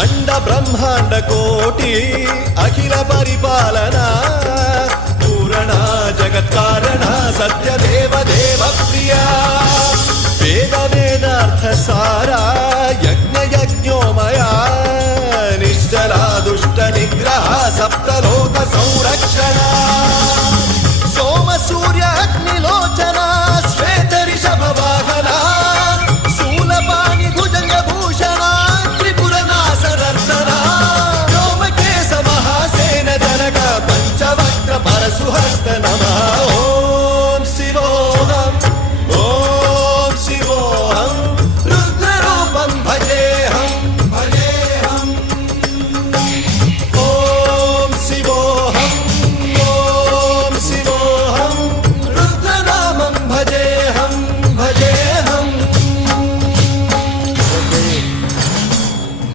अंड ब्रह्मांड कोटि अखिल परिपालना पूरणा जगत्कारणा सत्यदेव देव प्रिया वेद वेदार्थ सारा यज्ञ यज्ञोमय